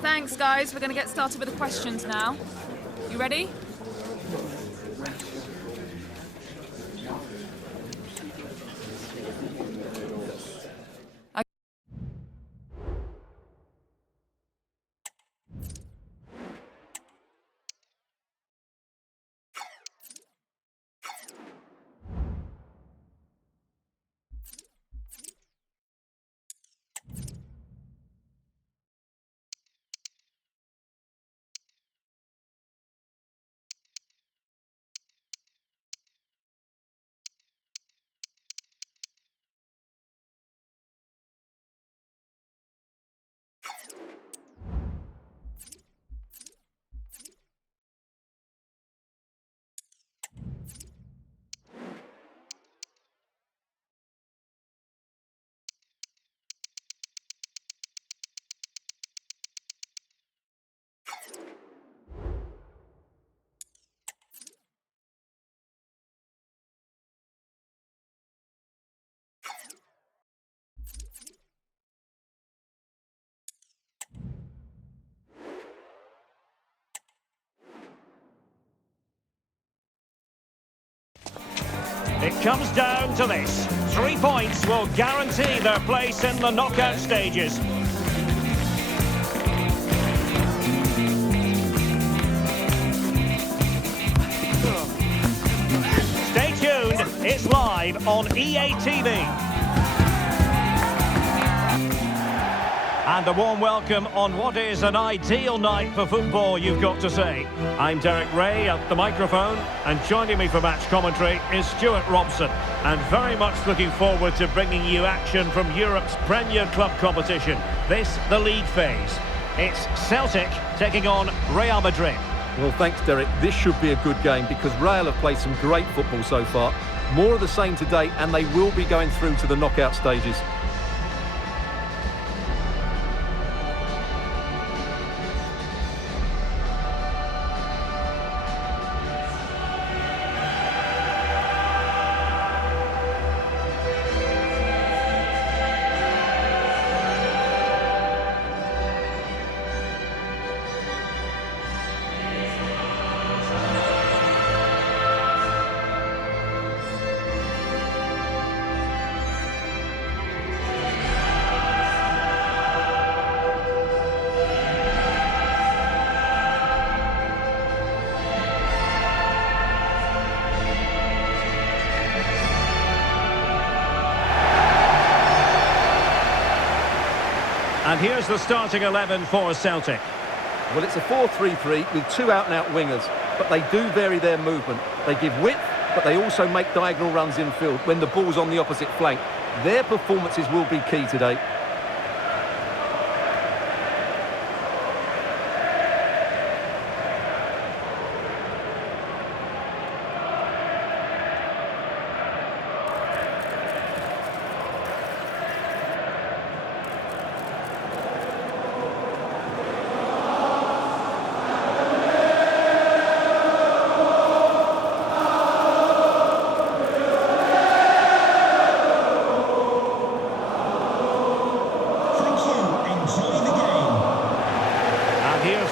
Thanks, guys. We're going to get started with the questions now. You ready? It comes down to this. 3 points will guarantee their place in the knockout stages. Stay tuned, it's live on EA TV. And a warm welcome on what is an ideal night for football, you've got to say. I'm Derek Ray at the microphone, and joining me for match commentary is Stuart Robson. And very much looking forward to bringing you action from Europe's Premier Club competition. This, the league phase. It's Celtic taking on Real Madrid. Well, thanks, Derek. This should be a good game because Real have played some great football so far. More of the same today, and they will be going through to the knockout stages. And here's the starting 11 for Celtic. Well, it's a 4-3-3 with 2 out-and-out wingers, but they do vary their movement. They give width, but they also make diagonal runs infield when the ball's on the opposite flank. Their performances will be key today.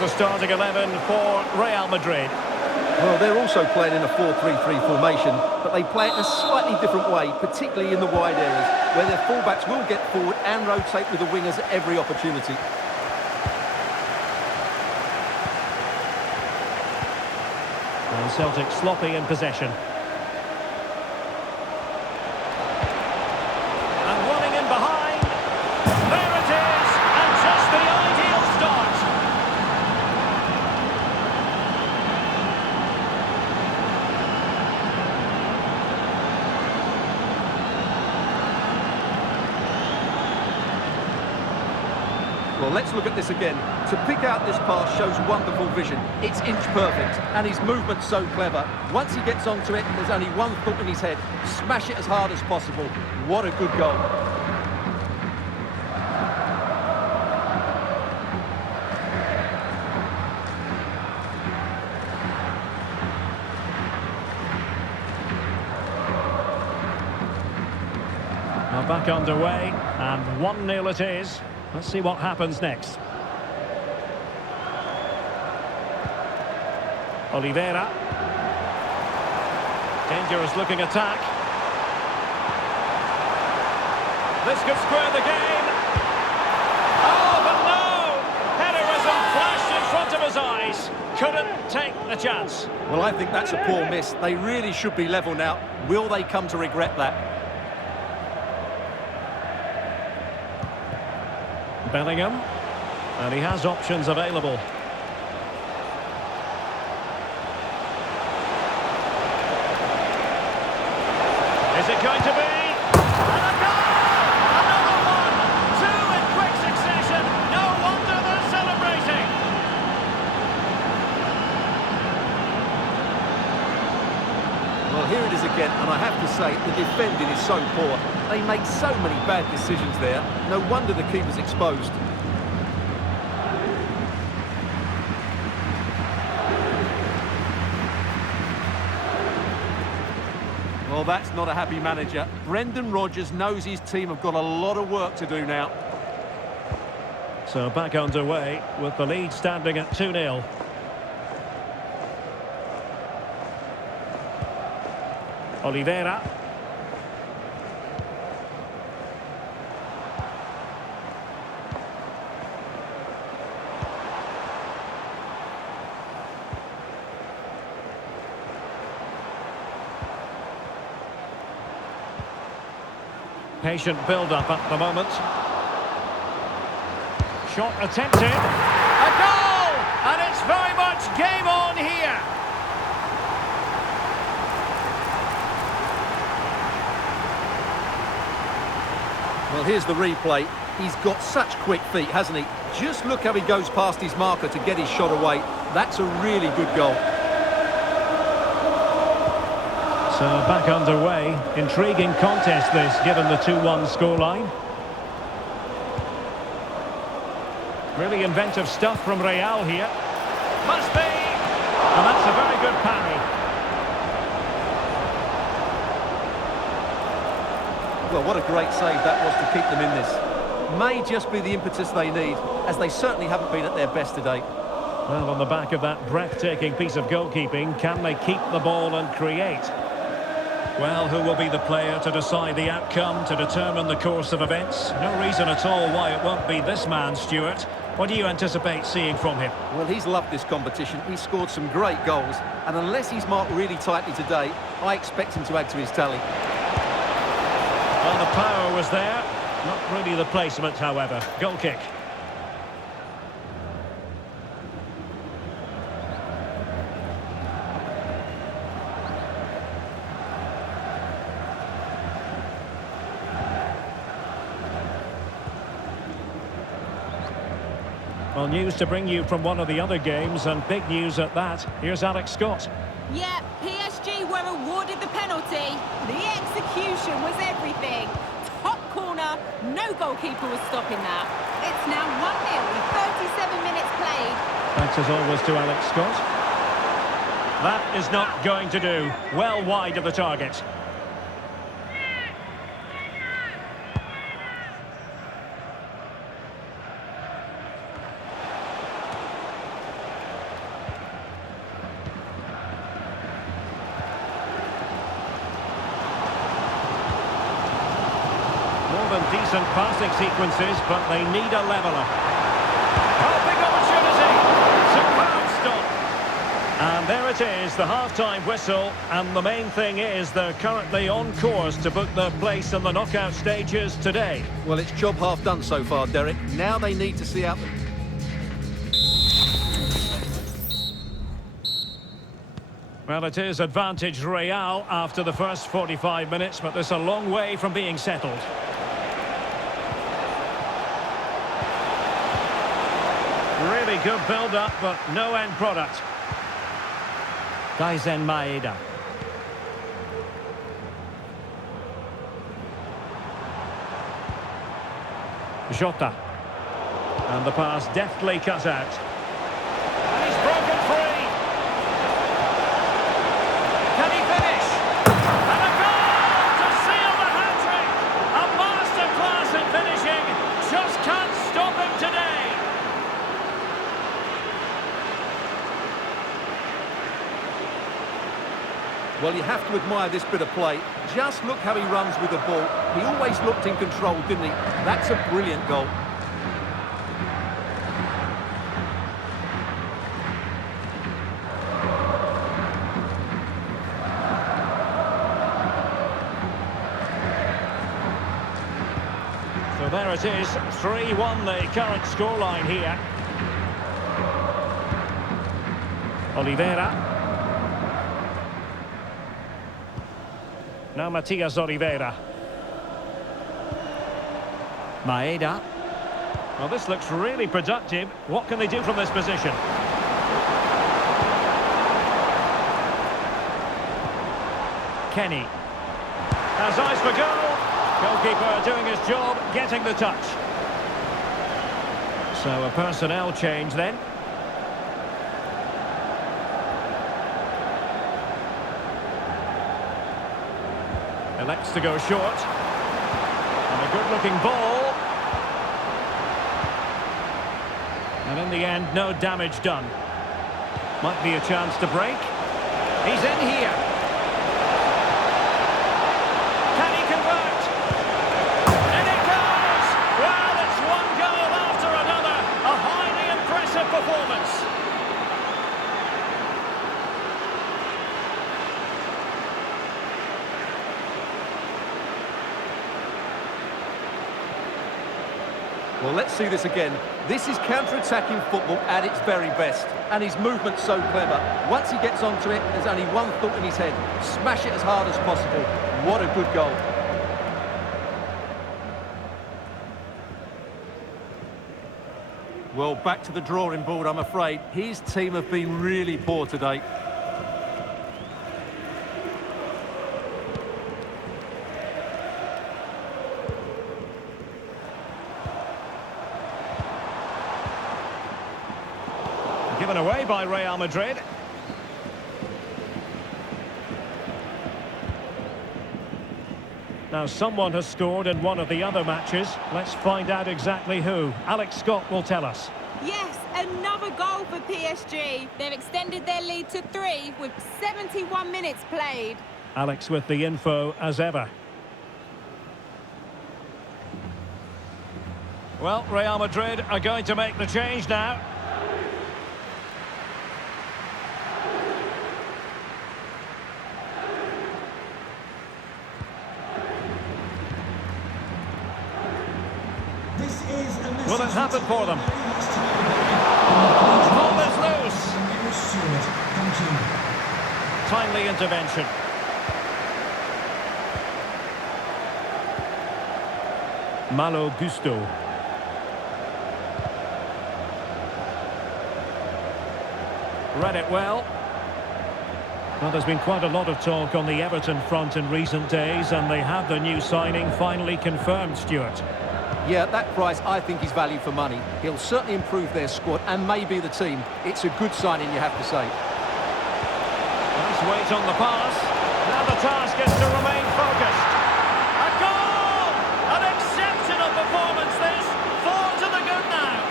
The starting 11 for Real Madrid. Well, they're also playing in a 4-3-3 formation, but they play it in a slightly different way, particularly in the wide areas, where their fullbacks will get forward and rotate with the wingers at every opportunity. And Celtic sloppy in possession. And running in behind. There it is! And just the ideal start. Well, let's look at this again. To pick out this pass shows wonderful vision. It's inch perfect, and his movement's so clever. Once he gets onto it, there's only one thought in his head. Smash it as hard as possible. What a good goal. Now back underway, and 1-0 it is. Let's see what happens next. Oliveira. Dangerous looking attack. This could square the game. Oh, but no! Heroism flashed in front of his eyes. Couldn't take the chance. Well, I think that's a poor miss. They really should be level now. Will they come to regret that? Bellingham. And he has options available. Is it going to be? And a goal! Another one! Two in quick succession. No wonder they're celebrating. Well, here it is again, and I have to say, the defending is so poor. They make so many bad decisions there. No wonder the keeper's exposed. Well, that's not a happy manager. Brendan Rodgers knows his team have got a lot of work to do now. So back underway with the lead standing at 2-0. Oliveira. Patient build-up at the moment. Shot attempted. A goal! And it's very much game on here. Well, here's the replay. He's got such quick feet, hasn't he? Just look how he goes past his marker to get his shot away. That's a really good goal. So back underway. Intriguing contest this, given the 2-1 scoreline. Really inventive stuff from Real here. Must be! And that's a very good parry. Well, what a great save that was to keep them in this. May just be the impetus they need, as they certainly haven't been at their best today. Well, on the back of that breathtaking piece of goalkeeping, can they keep the ball and create? Well, who will be the player to decide the outcome, to determine the course of events? No reason at all why it won't be this man, Stuart. What do you anticipate seeing from him? Well, he's loved this competition. He's scored some great goals, and unless he's marked really tightly today, I expect him to add to his tally. Well, the power was there. Not really the placement, however. Goal kick. Well, news to bring you from one of the other games, and big news at that. Here's Alex Scott. Yeah, PSG were awarded the penalty. The execution was everything. Top corner, no goalkeeper was stopping that. It's now 1-0 with 37 minutes played. Thanks as always to Alex Scott. That is not going to do. Well wide of the target. More than decent passing sequences, but they need a leveller. Oh, big opportunity! Superb stop! And there it is, the half-time whistle, and the main thing is they're currently on course to book their place in the knockout stages today. Well, it's job half done so far, Derek. Now they need to see out the... Well, it is advantage Real after the first 45 minutes, but there's a long way from being settled. Really good build-up, but no end product. Daizen Maeda. Jota. And the pass deftly cut out. And he's broken free. Can he finish? And a goal to seal the hat-trick. A masterclass in finishing. Just can't stop him today. Well, you have to admire this bit of play. Just look how he runs with the ball. He always looked in control, didn't he? That's a brilliant goal. So there it is, 3-1 the current scoreline here. Oliveira. Now Matias Oliveira. Maeda. Well, this looks really productive. What can they do from this position? Kenny. Has eyes for goal. Goalkeeper doing his job, getting the touch. So a personnel change then. Elects to go short. And a good-looking ball. And in the end, no damage done. Might be a chance to break. He's in here. Can he convert? And it goes! Well, it's one goal after another. A highly impressive performance. Well, let's see this again. This is counter-attacking football at its very best. And his movement's so clever. Once he gets onto it, there's only one thought in his head. Smash it as hard as possible. What a good goal. Well, back to the drawing board, I'm afraid. His team have been really poor today. Given away by Real Madrid. Now someone has scored in one of the other matches. Let's find out exactly who. Alex Scott will tell us. Yes, another goal for PSG. They've extended their lead to 3 with 71 minutes played. Alex with the info as ever. Well, Real Madrid are going to make the change now. Will it happen for them? Ball is loose. Timely intervention. Malo Gusto. Read it well. Well, there's been quite a lot of talk on the Everton front in recent days, and they have the new signing finally confirmed, Stuart. Yeah, at that price, I think he's value for money. He'll certainly improve their squad and maybe the team. It's a good signing, you have to say. Nice weight on the pass. Now the task is to remain focused. A goal! An exceptional performance, this. 4 to the good now.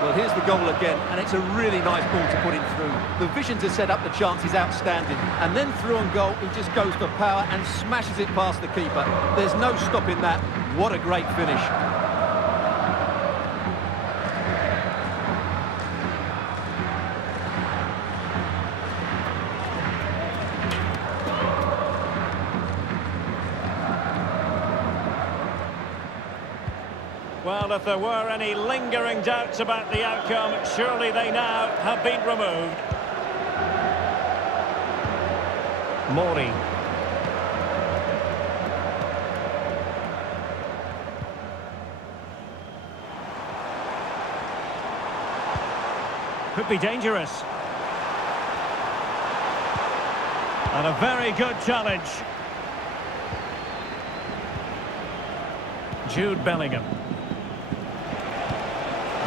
Well, here's the goal again, and it's a really nice ball to put him through. The vision to set up the chance is outstanding. And then through on goal, he just goes for power and smashes it past the keeper. There's no stopping that. What a great finish. Well, if there were any lingering doubts about the outcome, surely they now have been removed. Mori. Could be dangerous. And a very good challenge. Jude Bellingham.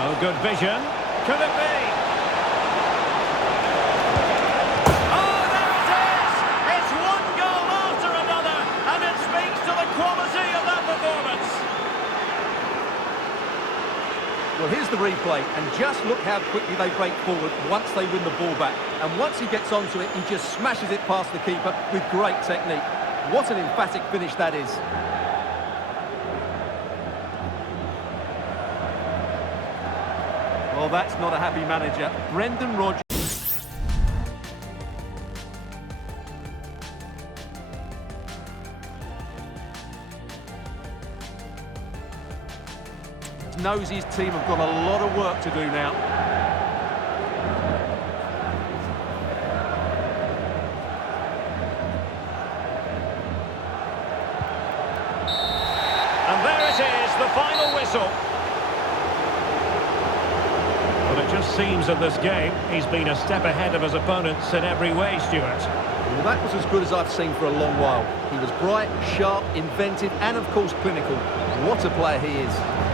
Oh, good vision. Could it be? Oh, there it is! It's one goal after another, and it speaks to the quality of that performance. replay, and just look how quickly they break forward once they win the ball back. And once he gets onto it, he just smashes it past the keeper with great technique. What an emphatic finish that is. Well, that's not a happy manager. Brendan Rodgers. Knows his team have got a lot of work to do now. And there it is, the final whistle. But it just seems in this game he's been a step ahead of his opponents in every way, Stuart. Well, that was as good as I've seen for a long while. He was bright, sharp, inventive, and of course clinical. What a player he is.